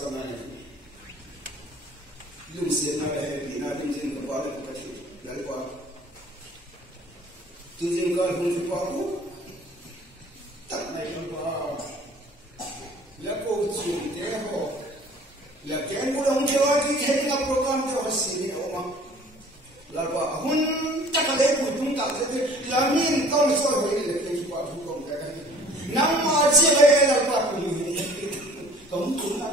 zaman lung sen na di na din jin ka ba ka thi lal ba tu jin ka hung pa ko tak nai ba la ko chu te ho la ken bu long che wa ki the na program te ho si ni o ma la ba hun tak le bu tung ka te la min ka so ho le ke chu pa bu ko ka nang ma che le la ba ku ni kom tu na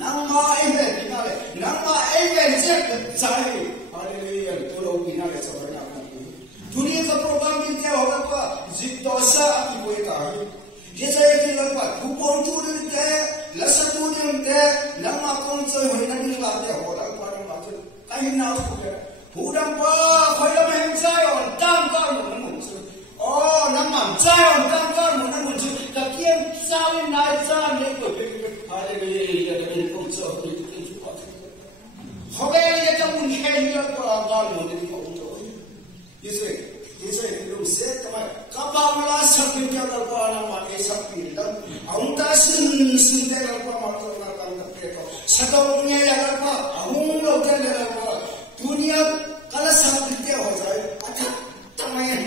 nang ma ai le na le nang ma ai le che chai hallelujah to lo ki na le so na ka dunia ka program ni te ho ka jit to sa ki ko ta ye sai ki la pa ku ko tu ni te la sa tu ni te nang ma kom so ho na ni la te ho la pa ma te kai na ku ke hu dang pa khoi la men sai on tam ka mu na mu su o nang ma sai on tam ka mu na mu su ka kien sa ni nai sa ni ko pe hallelujah da ni kom so ni ki su pa ho ge ye ta mun khe ni la pa ga mu ni ko so ye sai lu se ta ma ka ba la sa ki ta la pa na ma ke sa ki da aung ta sin te la pa ma to na ka na pe ko sa to nge ya la pa aung lo te la pa dunia kala sa ki te ho jai ata ta ma ye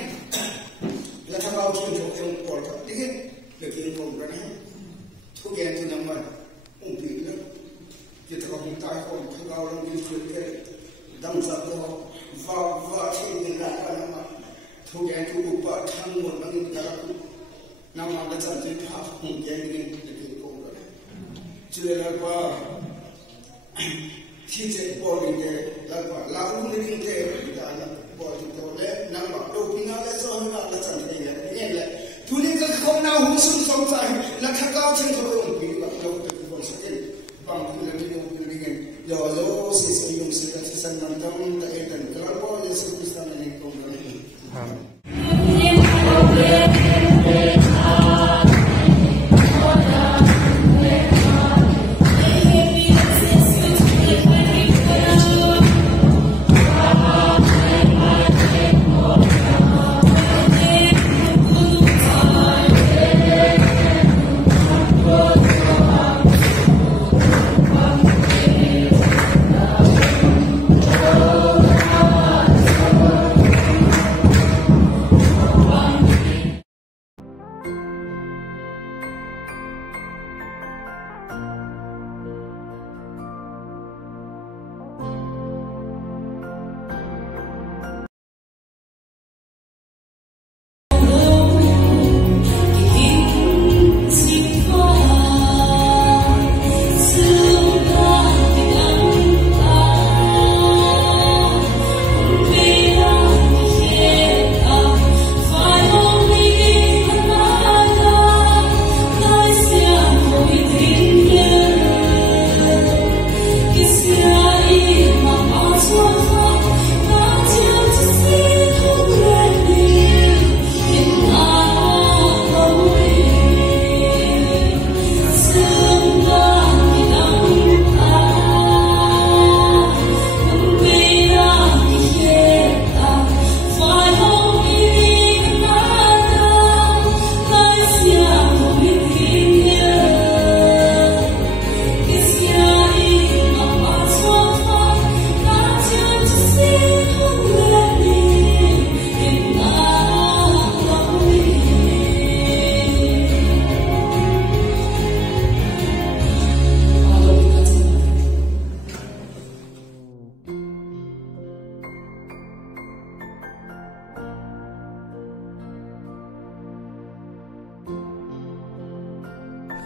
la ta ba chu jo ke ko ta dikhe lekin ko ra ne thu ge tu na ma ung pi la ki ta ko ta ko thu ga lo ni chu ke dam sa to va thi ni la pa na ma thu ge tu pa thang mo nang ta ku na ma ga cha ji tha ung ge ni lekin ko ra ne chu la pa khi chế bỏ đi thế là quả lão cũng đi thế là bỏ đi thôi đấy nằm bảo đâu khi nào lại cho nó là chẳng thể nghe lại thu đi cái không nào hú sung sống phải là khát cao trên thôi ông kỳ bảo đâu được cái phần sẽ bằng cái là cái điều cái này giờ dấu sẽ dùng sẽ là sanh năm trăm tại đền cái đó là sự quyết tâm này không được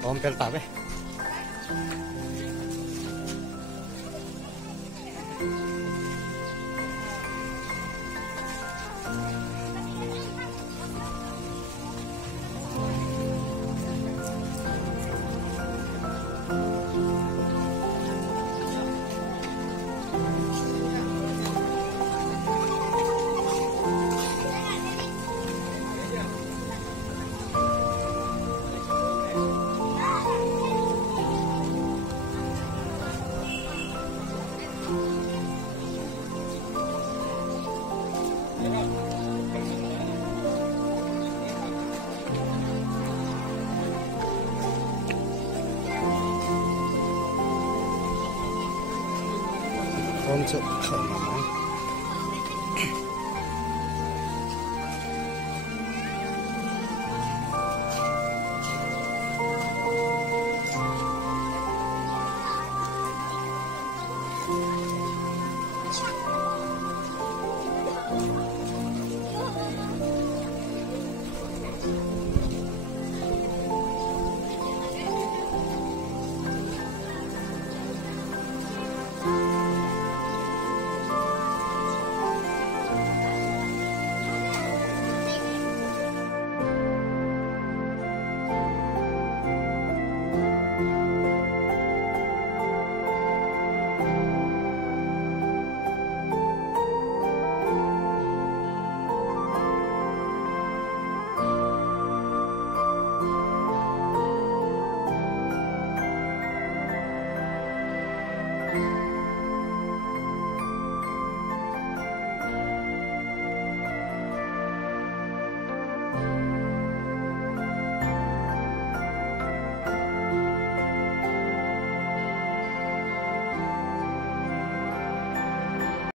Om peltabe. 装着，看慢慢